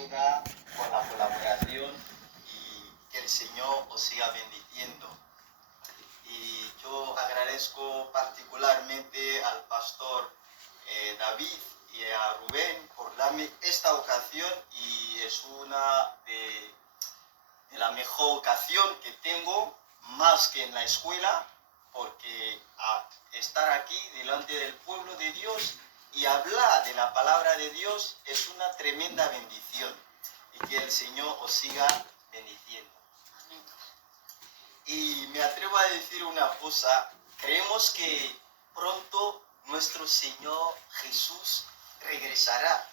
ayuda, con la colaboración y que el Señor os siga bendiciendo. Y yo agradezco particularmente al pastor David y a Rubén por darme esta ocasión, y es una de la mejor ocasión que tengo, más que en la escuela, porque estar aquí delante del pueblo de Dios y hablar de la palabra de Dios es una tremenda bendición, y que el Señor os siga bendiciendo. Y me atrevo a decir una cosa: creemos que pronto nuestro Señor Jesús regresará,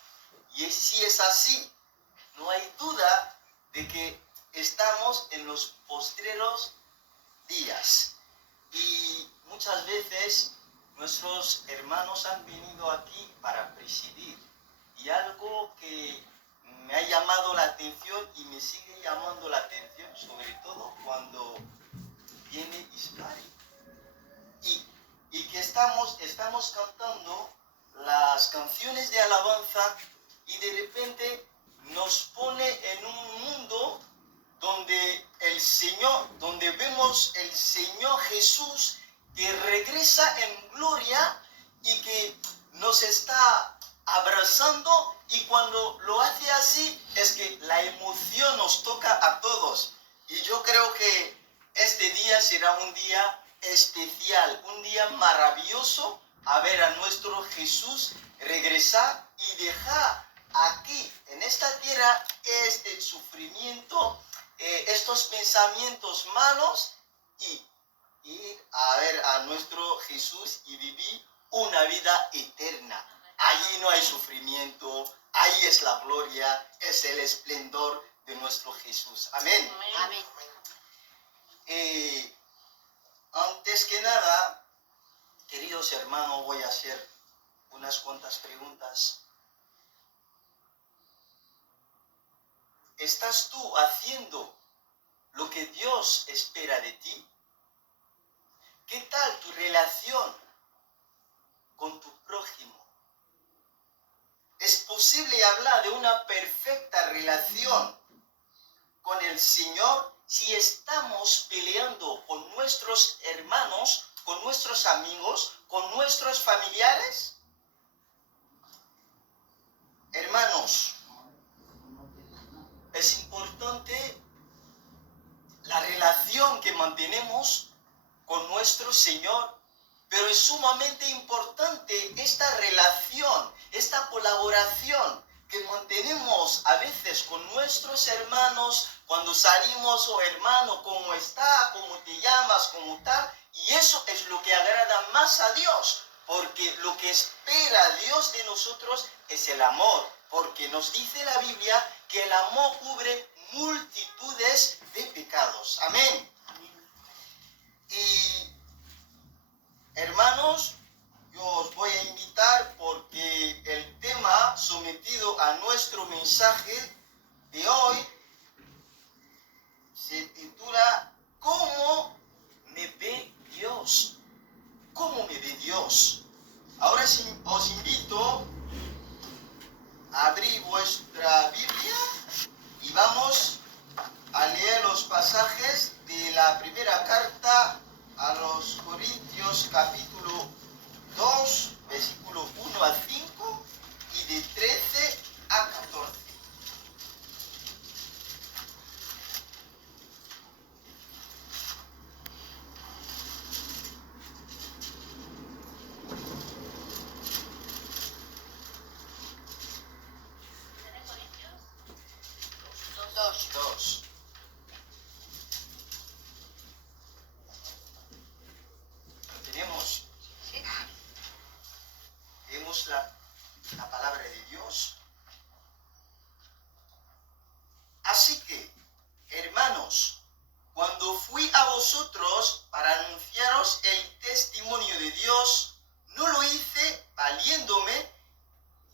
y si es así, no hay duda de que estamos en los postreros días. Y muchas veces nuestros hermanos han venido aquí para presidir, y algo que me ha llamado la atención y me sigue llamando la atención, sobre todo cuando viene Ismael, y que estamos cantando las canciones de alabanza, y de repente nos pone en un mundo donde vemos el Señor Jesús que regresa en gloria y que nos está abrazando, y cuando lo hace así es que la emoción nos toca a todos. Y yo creo que este día será un día especial, un día maravilloso, a ver a nuestro Jesús regresar y dejar aquí en esta tierra este sufrimiento, estos pensamientos malos, y ir a ver a nuestro Jesús y vivir una vida eterna. Allí no hay sufrimiento, ahí es la gloria, es el esplendor de nuestro Jesús. Amén. Amén. Antes que nada, queridos hermanos, voy a hacer unas cuantas preguntas. ¿Estás tú haciendo lo que Dios espera de ti? ¿Qué tal tu relación con tu prójimo? ¿Es posible hablar de una perfecta relación con el Señor si estamos peleando con nuestros hermanos, con nuestros amigos, con nuestros familiares? Hermanos, es importante la relación que mantenemos con nuestro Señor, pero es sumamente importante esta relación, esta colaboración que mantenemos a veces con nuestros hermanos cuando salimos: oh hermano, ¿cómo está? ¿Cómo te llamas? ¿Cómo tal? Y eso es lo que agrada más a Dios, porque lo que espera Dios de nosotros es el amor, porque nos dice la Biblia que el amor cubre multitudes de pecados. Amén. Y hermanos, yo os voy a invitar, porque el tema sometido a nuestro mensaje de hoy se titula ¿Cómo me ve Dios? ¿Cómo me ve Dios? Ahora os invito a abrir vuestra Biblia y vamos a leer los pasajes de la primera carta a los Corintios, capítulo 2, versículo 1 a 5 y de 13 a 14. Dos. Tenemos la palabra de Dios. Así que, hermanos, cuando fui a vosotros para anunciaros el testimonio de Dios, no lo hice valiéndome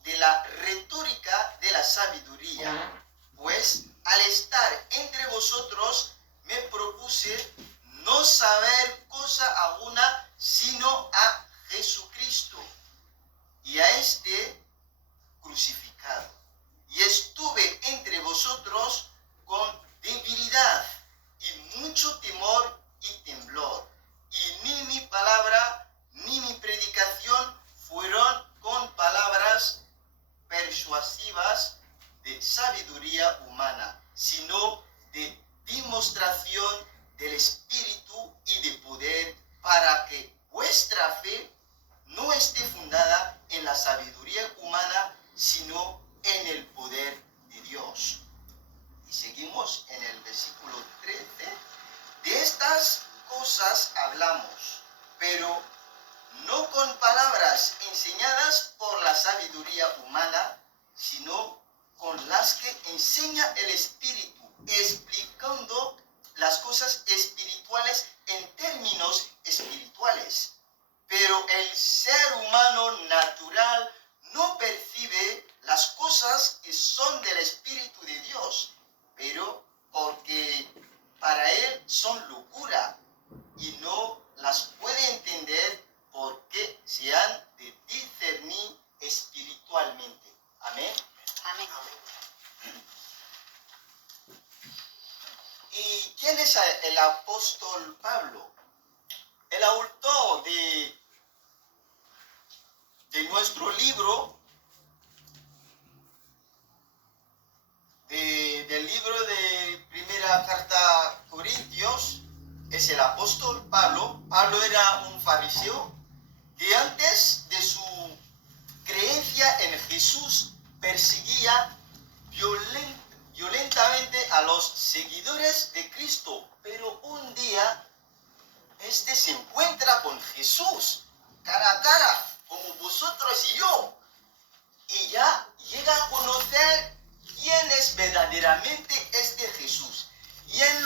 de la retórica de la sabiduría, pues al estar entre vosotros me propuse no saber cosa alguna sino a Jesucristo y a este crucificado. Y estuve entre persuasivas de sabiduría humana, sino de demostración del Espíritu y de poder, para que vuestra fe no esté fundada en la sabiduría humana, sino en el poder de Dios. Y seguimos en el versículo 13. De estas cosas hablamos, pero no con palabras enseñadas por la sabiduría humana, sino con las que enseña el Espíritu, explicando las cosas espirituales en términos espirituales. Pero el ser humano natural no percibe las cosas que son del Espíritu de Dios, pero porque para él son locura y no las puede entender porque se han de discernir espiritualmente. Amén. Amén. ¿Y quién es el apóstol Pablo? El autor de nuestro libro, del libro de Primera Carta a Corintios, es el apóstol Pablo. Pablo era un fariseo que antes de su creencia en Jesús perseguía violentamente a los seguidores de Cristo, pero un día este se encuentra con Jesús cara a cara, como vosotros y yo, y ya llega a conocer quién es verdaderamente este Jesús. Y en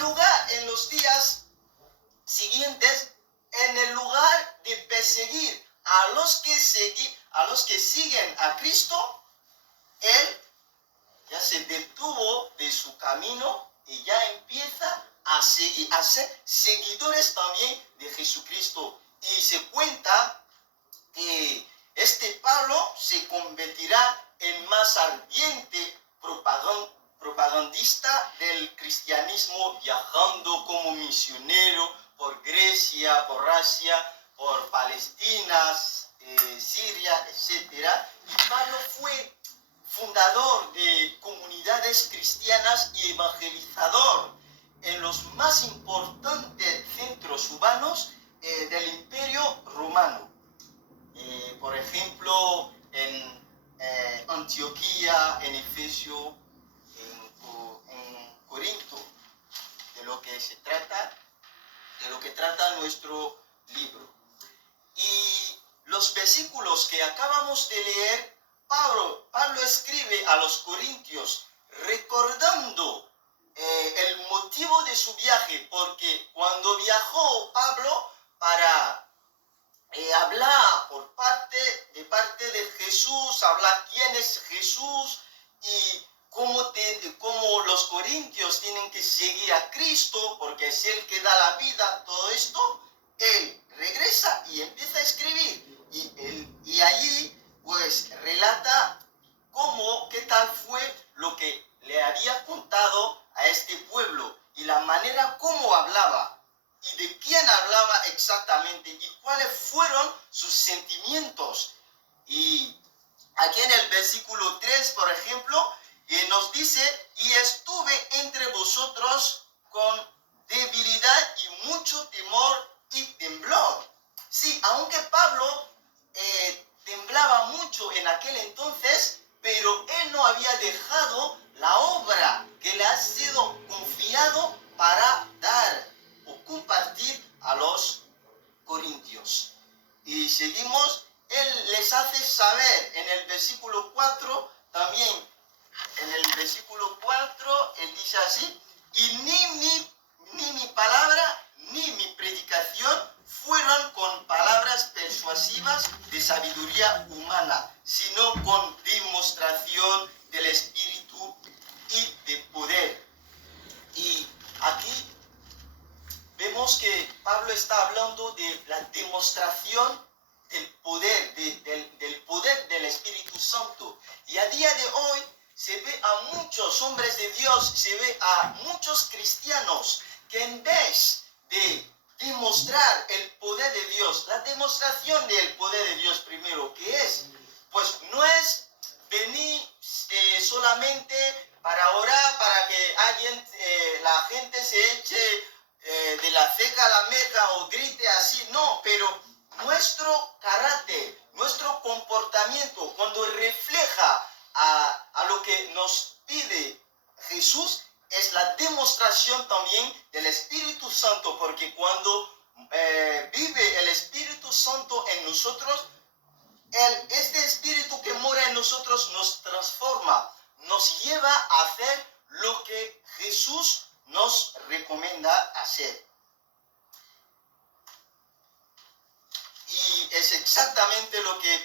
los días siguientes, en el lugar de perseguir a los que siguen a Cristo, él ya se detuvo de su camino y ya empieza a ser seguidores también de Jesucristo. Y se cuenta que este Pablo se convertirá en más ardiente propagandista del cristianismo, viajando como misionero por Grecia, por Asia, por Palestina, Siria, etc. Y Pablo fue fundador de comunidades cristianas y evangelizador en los más importantes centros urbanos del Imperio Romano. Por ejemplo, en Antioquía, en Efesio, en Corinto, de lo que trata nuestro libro. Y los versículos que acabamos de leer, Pablo escribe a los corintios recordando el motivo de su viaje, porque cuando viajó Pablo para hablar de parte de Jesús, hablar quién es Jesús y cómo los corintios tienen que seguir a Cristo, porque es Él que da la vida, todo esto, él regresa y empieza a escribir. Y allí pues relata qué tal fue lo que le había contado a este pueblo y la manera como hablaba y de quién hablaba exactamente y cuáles fueron sus sentimientos. Y aquí en el versículo 3, por ejemplo, nos dice: y estuve entre vosotros con debilidad y mucho temor y temblor. Sí, aunque Pablo temblaba mucho en aquel entonces, pero él no había dejado la obra que le ha sido confiado para dar o compartir a los corintios. Y seguimos, él les hace saber en el versículo 4, también en el versículo 4, él dice así: y ni mi palabra ni mi predicación fueron con palabras persuasivas de sabiduría humana, sino con demostración del Espíritu y de poder. Y aquí vemos que Pablo está hablando de la demostración del poder, del poder del Espíritu Santo. Y a día de hoy se ve a muchos hombres de Dios, se ve a muchos cristianos que en vez de demostrar el poder de Dios, la demostración del poder de Dios primero, que es, pues no es venir solamente para orar, para que alguien, la gente se eche de la ceja a la meca o grite así, no, pero nuestro carácter, nuestro comportamiento, cuando refleja a lo que nos pide Jesús, es la demostración también del Espíritu Santo, porque cuando vive el Espíritu Santo en nosotros, este Espíritu que mora en nosotros nos transforma, nos lleva a hacer lo que Jesús nos recomienda hacer. Y es exactamente lo que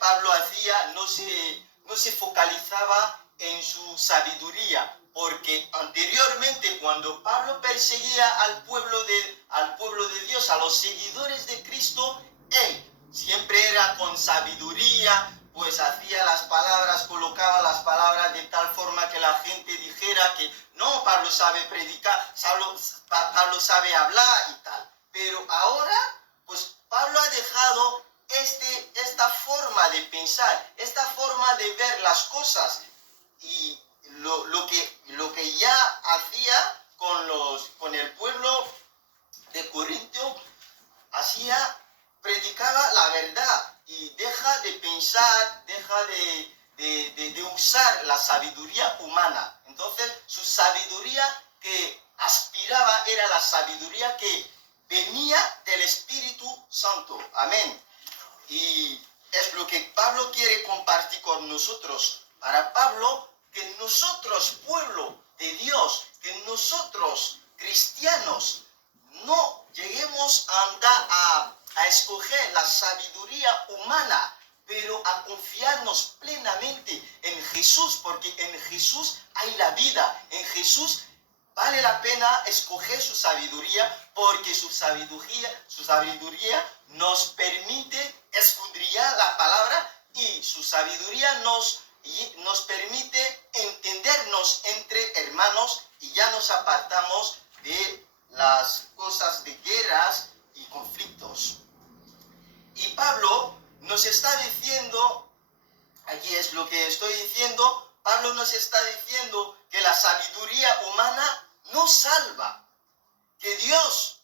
Pablo hacía, no se focalizaba en su sabiduría, porque anteriormente cuando Pablo perseguía al pueblo de Dios, a los seguidores de Cristo, él siempre era con sabiduría, pues hacía las palabras, colocaba las palabras de tal forma que la gente dijera que no, Pablo sabe predicar, Pablo sabe hablar y tal. Pero ahora, pues Pablo ha dejado esta forma de pensar, esta forma de ver las cosas, y lo que ya hacía con el pueblo de Corintio, predicaba la verdad y deja de pensar, deja de usar la sabiduría humana. Entonces, su sabiduría que aspiraba era la sabiduría que venía del Espíritu Santo. Amén. Y es lo que Pablo quiere compartir con nosotros. Para Pablo, que nosotros, pueblo de Dios, que nosotros, cristianos, no lleguemos a andar a escoger la sabiduría humana, pero a confiarnos plenamente en Jesús, porque en Jesús hay la vida. En Jesús vale la pena escoger su sabiduría, porque su sabiduría nos permite escudriñar la palabra, y su sabiduría nos permite entendernos entre hermanos, y ya nos apartamos de las cosas de guerras y conflictos. Y Pablo nos está diciendo, aquí es lo que estoy diciendo, Pablo nos está diciendo que la sabiduría humana no salva, que Dios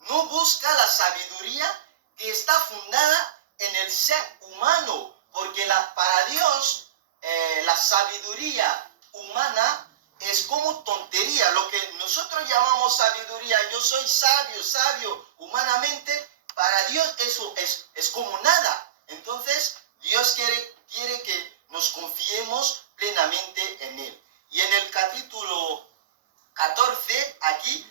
no busca la sabiduría que está fundada en el ser humano, porque para Dios la sabiduría humana es como tontería. Lo que nosotros llamamos sabiduría, yo soy sabio humanamente, para Dios eso es como nada. Entonces Dios quiere que nos confiemos plenamente en Él. Y en el capítulo 14, aquí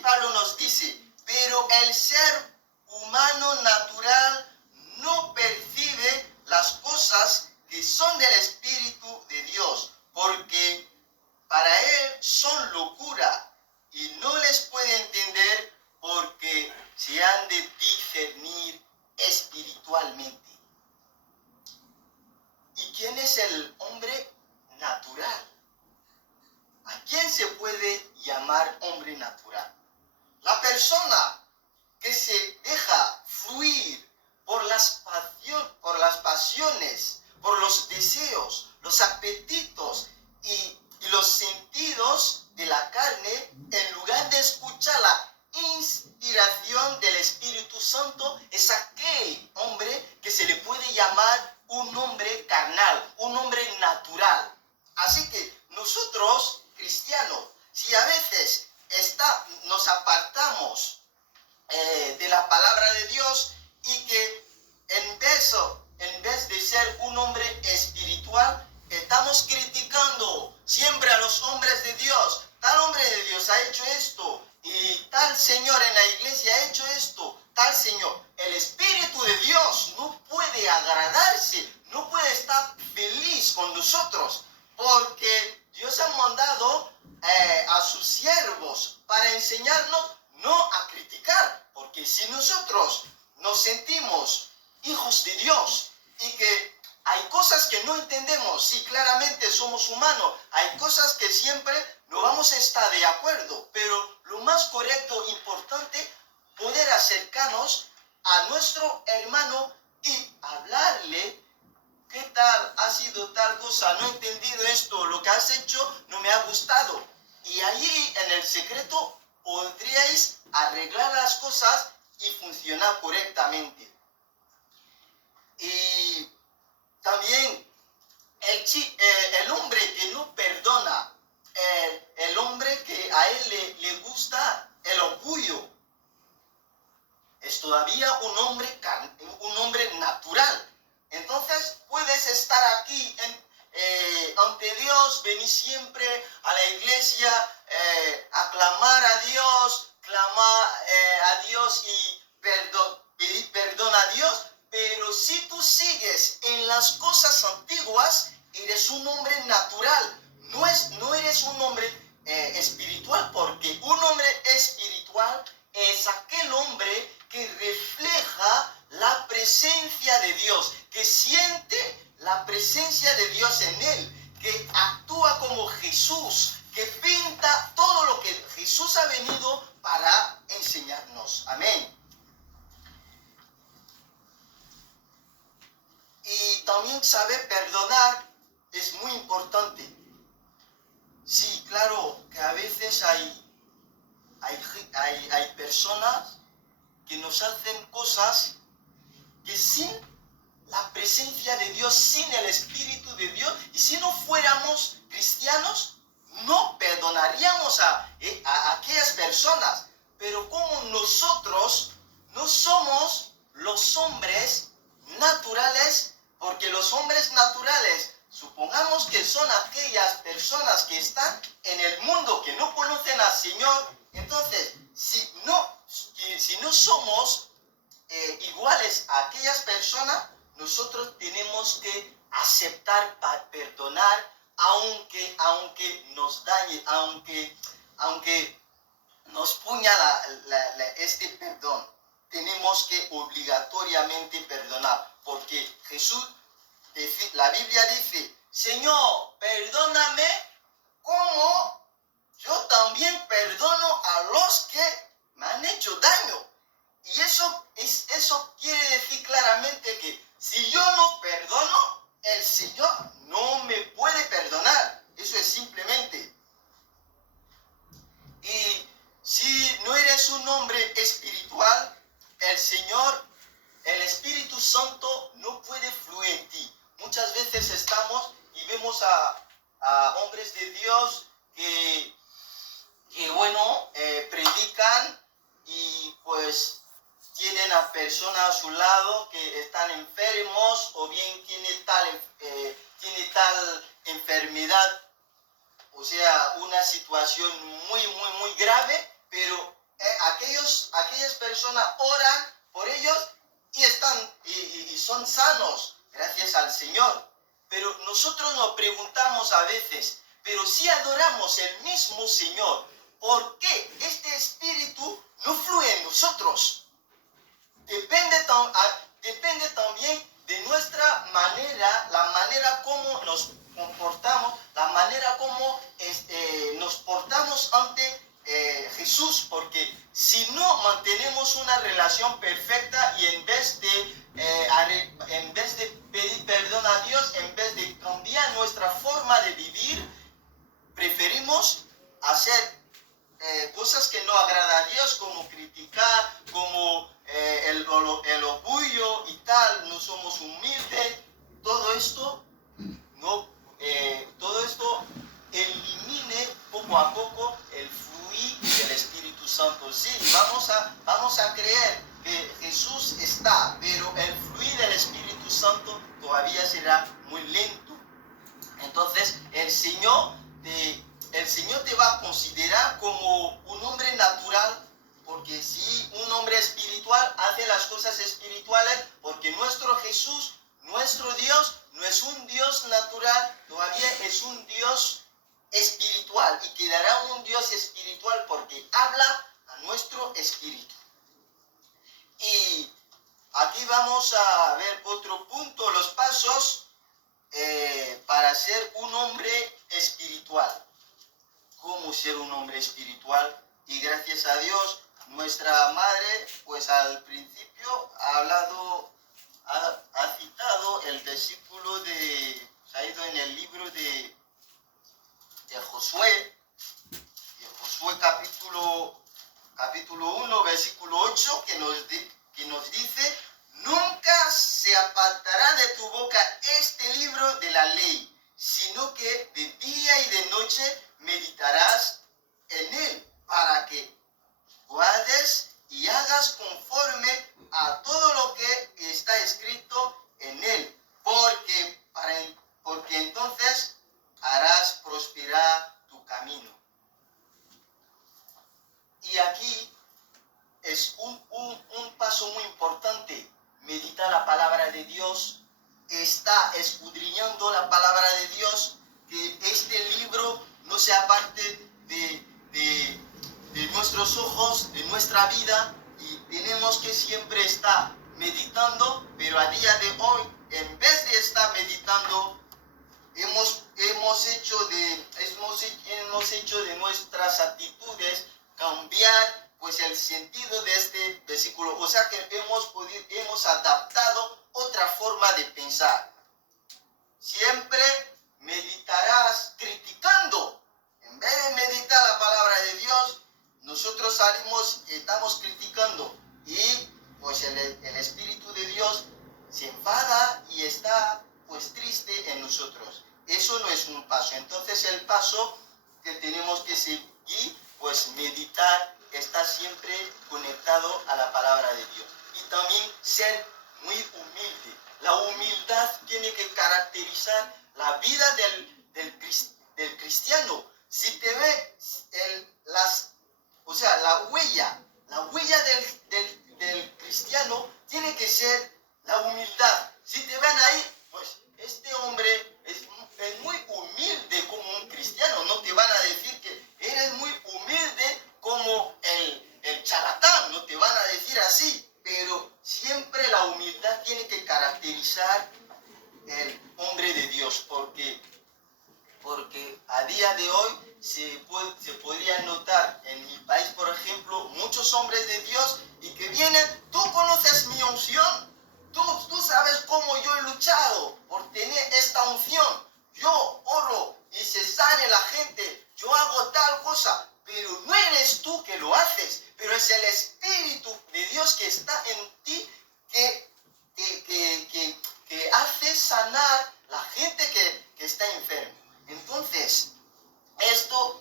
Pablo nos dice: pero el ser humano natural no percibe las cosas que son del Espíritu de Dios, porque para él son locura, y no les puede entender, porque se han de discernir espiritualmente. ¿Y quién es el hombre natural? ¿A quién se puede llamar hombre natural? La persona que se deja fluir por las pasiones, por los deseos, los apetitos y los sentidos de la carne, en lugar de escuchar la inspiración del Espíritu Santo, es aquel hombre que se le puede llamar un hombre carnal, un hombre natural. Así que nosotros, cristianos, si a veces nos apartamos de la palabra de Dios, y que en vez de ser un hombre espiritual, estamos criticando siempre a los hombres de Dios. Tal hombre de Dios ha hecho esto, y tal señor en la iglesia ha hecho esto, tal señor. El Espíritu de Dios no puede agradarse, no puede estar feliz con nosotros, porque Dios ha mandado a sus siervos para enseñarnos no a criticar, porque si nosotros nos sentimos hijos de Dios y que hay cosas que no entendemos, sí, claramente somos humanos, hay cosas que siempre no vamos a estar de acuerdo, pero lo más correcto, importante, poder acercarnos a nuestro hermano y hablarle ¿qué tal? Ha sido tal cosa, no he entendido esto, lo que has hecho no me ha gustado. Y ahí en el secreto podríais arreglar las cosas y funcionar correctamente. Y también el hombre que no perdona, el hombre que a él le gusta el orgullo, es todavía un hombre natural. Entonces puedes estar aquí ante Dios, venir siempre a la iglesia, aclamar a Dios, clamar a Dios y pedir perdón a Dios, pero si tú sigues en las cosas antiguas, eres un hombre natural, no eres un hombre espiritual, porque un hombre espiritual es aquel hombre que refleja la presencia de Dios, que siente la presencia de Dios en él, que actúa como Jesús, que pinta todo lo que Jesús ha venido para enseñarnos. Amén. Y también saber perdonar es muy importante. Sí, claro que a veces hay personas que nos hacen cosas que sin la presencia de Dios, sin el Espíritu de Dios, y si no fuéramos cristianos, no perdonaríamos a aquellas personas. Pero como nosotros no somos los hombres naturales, porque los hombres naturales, supongamos que son aquellas personas que están en el mundo, que no conocen al Señor, entonces, si no somos iguales a aquellas personas, nosotros tenemos que aceptar, perdonar, aunque nos dañe, aunque nos puña este perdón. Tenemos que obligatoriamente perdonar, porque la Biblia dice, Señor, perdóname como yo también perdono a los que me han hecho daño. Y eso quiere decir claramente que si yo no perdono, el Señor no me puede perdonar. Eso es simplemente. Y si no eres un hombre espiritual, el Espíritu Santo no puede fluir en ti. Muchas veces estamos y vemos a hombres de Dios que predican y pues tienen a personas a su lado que están enfermos o bien tiene tal enfermedad, o sea, una situación muy, muy, muy grave, pero aquellas personas oran por ellos y son sanos, gracias al Señor. Pero nosotros nos preguntamos a veces, pero si adoramos el mismo Señor, ¿por qué este espíritu no fluye en nosotros? Depende también de nuestra manera, la manera como nos comportamos, la manera como nos portamos ante Jesús, porque si no mantenemos una relación perfecta y en vez de pedir perdón a Dios, en vez de cambiar nuestra forma de vivir, preferimos hacer cosas que no agradan a Dios, como criticar, como el orgullo y tal, no somos humildes. Todo esto elimine poco a poco el fluir del Espíritu Santo. Sí, vamos a creer que Jesús está, pero el fluir del Espíritu Santo todavía será muy lento. Entonces el Señor te va a considerar como un hombre natural, porque si un hombre espiritual hace las cosas espirituales, porque nuestro Jesús, nuestro Dios, no es un Dios natural, todavía es un Dios espiritual, y quedará un Dios espiritual porque habla a nuestro espíritu. Y aquí vamos a ver otro punto, los pasos para ser un hombre espiritual. ¿Cómo ser un hombre espiritual? Y gracias a Dios, nuestra madre, pues al principio ha ha citado el versículo se ha ido en el libro de Josué, capítulo 1, versículo 8, que nos dice: nunca se apartará de tu boca este libro de la ley, sino que de día y de noche meditarás en él, para que guardes y hagas conforme a todo lo que está escrito en él, porque entonces harás prosperar tu camino. Y aquí es un paso muy importante. Medita la palabra de Dios, está escudriñando la palabra de Dios, que este libro no sea parte de nuestros ojos, de nuestra vida, y tenemos que siempre estar meditando, pero a día de hoy, en vez de estar meditando, hemos hecho de nuestras actitudes cambiar pues el sentido de este versículo. O sea que hemos adaptado otra forma de pensar. Siempre meditarás criticando. En vez de meditar la palabra de Dios, nosotros estamos criticando, y pues el Espíritu de Dios se enfada y está pues triste en nosotros. Eso no es un paso. Entonces el paso que tenemos que seguir, pues meditar, estar siempre conectado a la palabra de Dios. Y también ser muy humilde. La humildad tiene que caracterizar la vida del cristiano. Si te ve la huella del cristiano tiene que ser la humildad. Si te ven ahí, pues este hombre es muy humilde como un cristiano. No te van a decir que eres muy humilde como el charlatán, no te van a decir así, pero siempre la humildad tiene que caracterizar el hombre de Dios, porque a día de hoy se podría notar en mi país, por ejemplo, muchos hombres de Dios y que vienen: tú conoces mi unción, tú sabes cómo yo he luchado por tener esta unción, yo oro y se sane la gente, yo hago tal cosa, pero no eres tú que lo haces, pero es el Espíritu de Dios que está en ti que hace sanar la gente que está enferma. Entonces, esto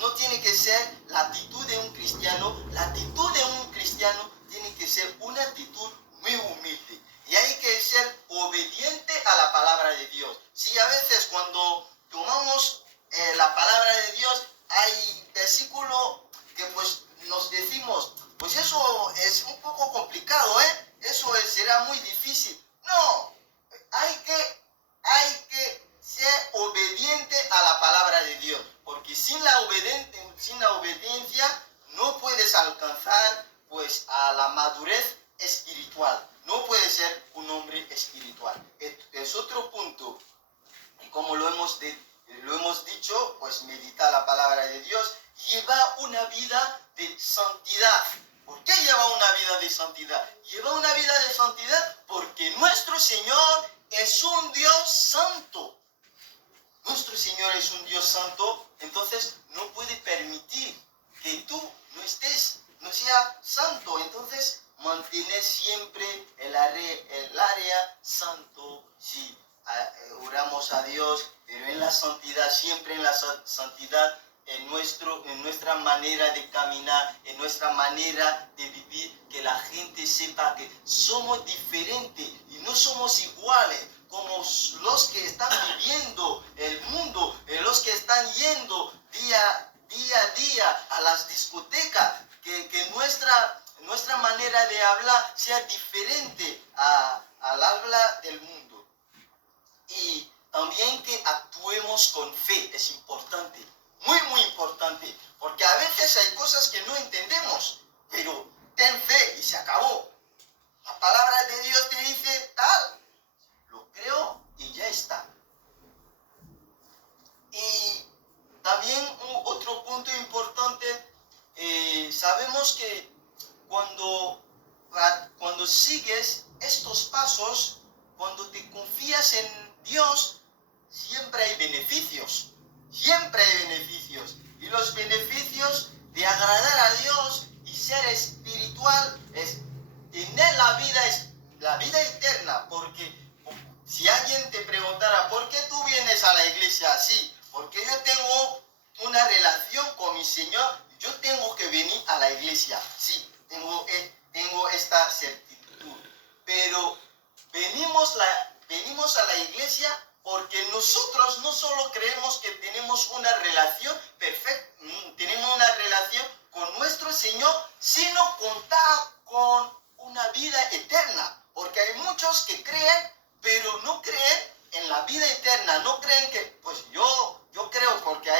no tiene que ser la actitud de un cristiano. La actitud de un cristiano tiene que ser una actitud muy humilde. Y hay que ser obediente a la palabra de Dios. Sí, a veces cuando tomamos la palabra de Dios, hay versículos que pues nos decimos: pues eso es un poco complicado, eso será muy difícil. No, hay que ser obediente a la palabra de Dios, porque sin la obediencia no puedes alcanzar pues a la madurez espiritual, no puedes ser un hombre espiritual. Es otro punto, y como lo hemos dicho, pues medita la palabra de Dios, lleva una vida de santidad. ¿Por qué lleva una vida de santidad? Lleva una vida de santidad porque nuestro Señor es un Dios santo. Nuestro Señor es un Dios santo, entonces no puede permitir que tú no seas santo. Entonces, mantener siempre el área santo. Sí, oramos a Dios, pero en la santidad, siempre en la santidad, en nuestra manera de caminar, en nuestra manera de vivir, que la gente sepa que somos diferentes y no somos iguales como los que están viviendo el mundo, los que están yendo día a día a las discotecas, que nuestra manera de hablar sea diferente al habla del mundo. Y también que actuemos con fe es importante, muy muy importante, porque a veces hay cosas que no entendemos, pero ten fe y se acabó. La palabra de Dios te dice tal, lo creo y ya está. Y también otro punto importante, sabemos que cuando sigues estos pasos, cuando te confías en Dios, siempre hay beneficios. Siempre hay beneficios. Y los beneficios de agradar a Dios y ser espiritual es tener la vida eterna. Porque si alguien te preguntara, ¿por qué tú vienes a la iglesia así? Porque yo tengo una relación con mi Señor, yo tengo que venir a la iglesia. Sí, tengo esta certitud. Pero venimos a la iglesia porque nosotros no solo creemos que tenemos una relación perfecta, tenemos una relación con nuestro Señor, sino contar con una vida eterna. Porque hay muchos que creen, pero no creen en la vida eterna. No creen que, pues yo creo, porque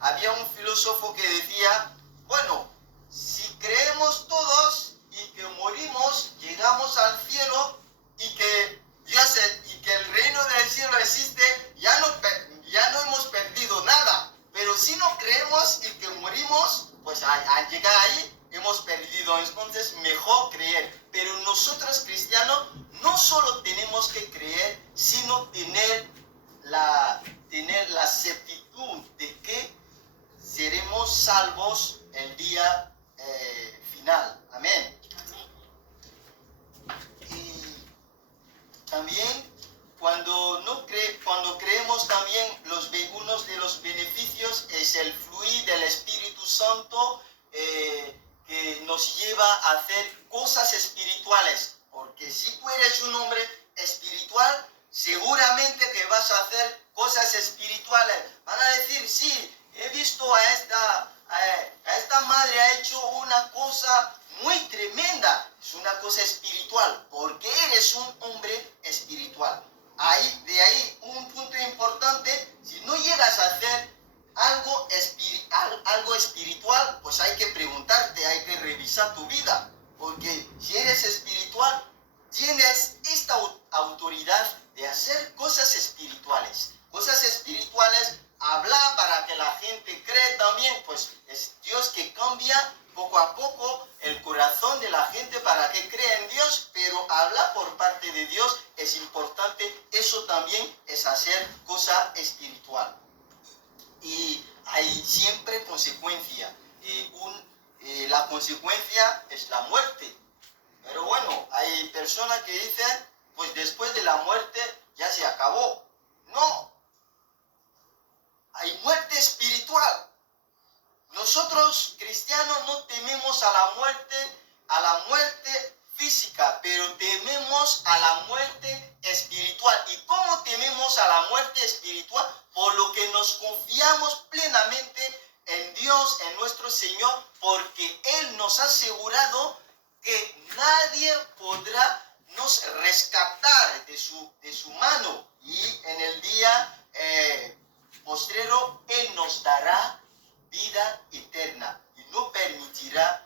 había un filósofo que decía, bueno, si creemos todos y que morimos, llegamos al cielo y que el reino del cielo existe, ya no hemos perdido nada. Pero si no creemos y que morimos, pues al llegar ahí hemos perdido. Entonces mejor creer. Pero nosotros cristianos no solo tenemos que creer, sino tener la certitud de que seremos salvos el día final. Amén. Y también cuando creemos también uno de los beneficios es el fluir del Espíritu Santo que nos lleva a hacer cosas espirituales. Porque si tú eres un hombre espiritual, seguramente que vas a hacer cosas espirituales. Van a decir, sí, he visto a esta madre ha hecho una cosa muy tremenda. Es una cosa espiritual, porque eres un hombre espiritual. De ahí un punto importante, si no llegas a hacer algo espiritual, pues hay que preguntarte, hay que revisar tu vida. Porque si eres espiritual, tienes esta autoridad de hacer cosas espirituales. Cosas espirituales, hablar para que la gente cree también, pues es Dios que cambia poco a poco el corazón de la gente para que crea en Dios, pero hablar por parte de Dios es importante. Eso también es hacer cosa espiritual. Y hay siempre consecuencia. La consecuencia es la muerte. Pero bueno, hay personas que dicen, pues después de la muerte ya se acabó. No. Hay muerte espiritual. Nosotros cristianos no tememos a la muerte física, pero tememos a la muerte espiritual. ¿Y cómo tememos a la muerte espiritual? Por lo que nos confiamos plenamente en Dios, en nuestro Señor, porque Él nos ha asegurado que nadie podrá nos rescatar de su mano. Y en el día postrero, Él nos dará vida eterna y no permitirá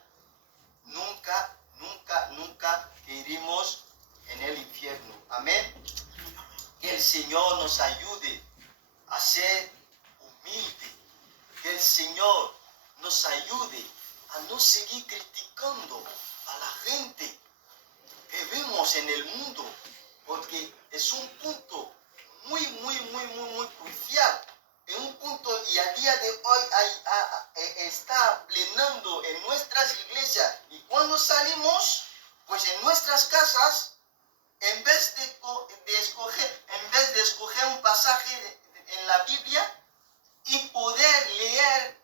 nunca que iremos en el infierno. Amén. Que el Señor nos ayude a ser humilde. Que el Señor nos ayude a no seguir criticando a la gente que vemos en el mundo, porque es un punto muy crucial. En un punto, y a día de hoy está plenando en nuestras iglesias, y cuando salimos, pues en nuestras casas, en vez de escoger un pasaje en la Biblia y poder leer,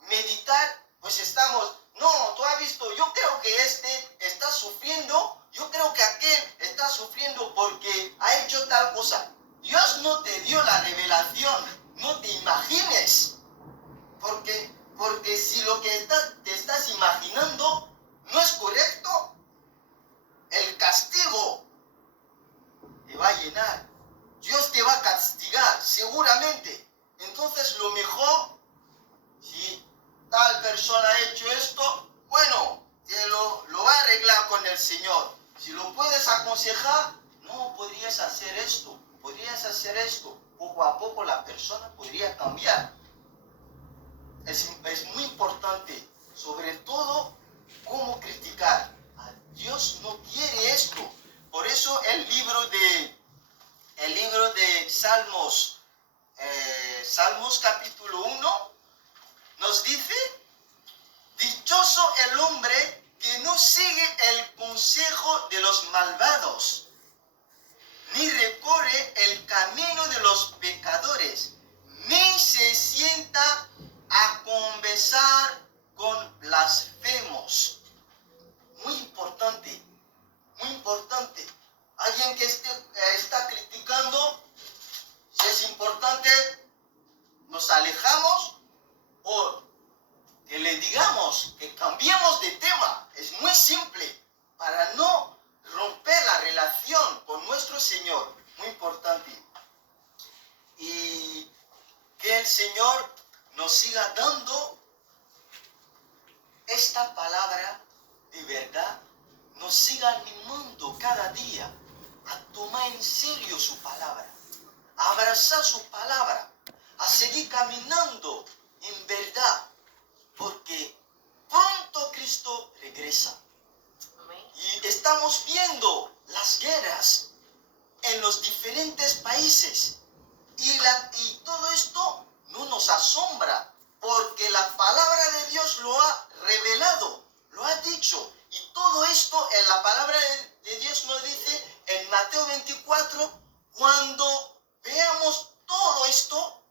meditar, pues estamos, no, tú has visto, yo creo que este está sufriendo, yo creo que aquel está sufriendo porque ha hecho tal cosa. Dios no te dio la revelación, no te imagines, porque si lo que te estás imaginando no es correcto, el castigo te va a llenar, Dios te va a castigar seguramente. Entonces lo mejor, si tal persona ha hecho esto, bueno, te lo va a arreglar con el Señor. Si lo puedes aconsejar, no, podrías hacer esto. Poco a poco la persona podría cambiar. Es muy importante, sobre todo, cómo criticar. Dios no quiere esto. Por eso el libro de Salmos, Salmos capítulo 1, nos dice: dichoso el hombre que no sigue el consejo de los malvados, ni recorre el camino de los pecadores, ni se sienta a conversar con blasfemos. Muy importante, muy importante. Alguien que está criticando, si es importante, nos alejamos o que le digamos que cambiemos de tema. Es muy simple para no romper la relación con nuestro Señor. Muy importante. Y que el Señor nos siga dando esta palabra de verdad, nos siga animando cada día a tomar en serio su palabra, a abrazar su palabra, a seguir caminando en verdad, porque pronto Cristo regresa. Y estamos viendo las guerras en los diferentes países. Y todo esto no nos asombra, porque la palabra de Dios lo ha revelado, lo ha dicho. Y todo esto en la palabra de Dios nos dice en Mateo 24, cuando veamos todo esto,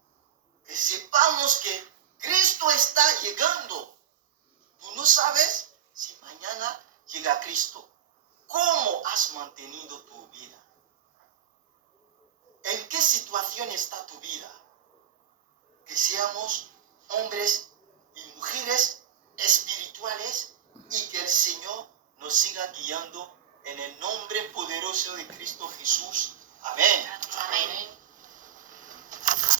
que sepamos que Cristo está llegando. Tú no sabes si mañana llega Cristo. ¿Cómo has mantenido tu vida? ¿En qué situación está tu vida? Que seamos hombres y mujeres espirituales y que el Señor nos siga guiando en el nombre poderoso de Cristo Jesús. Amén. Amén.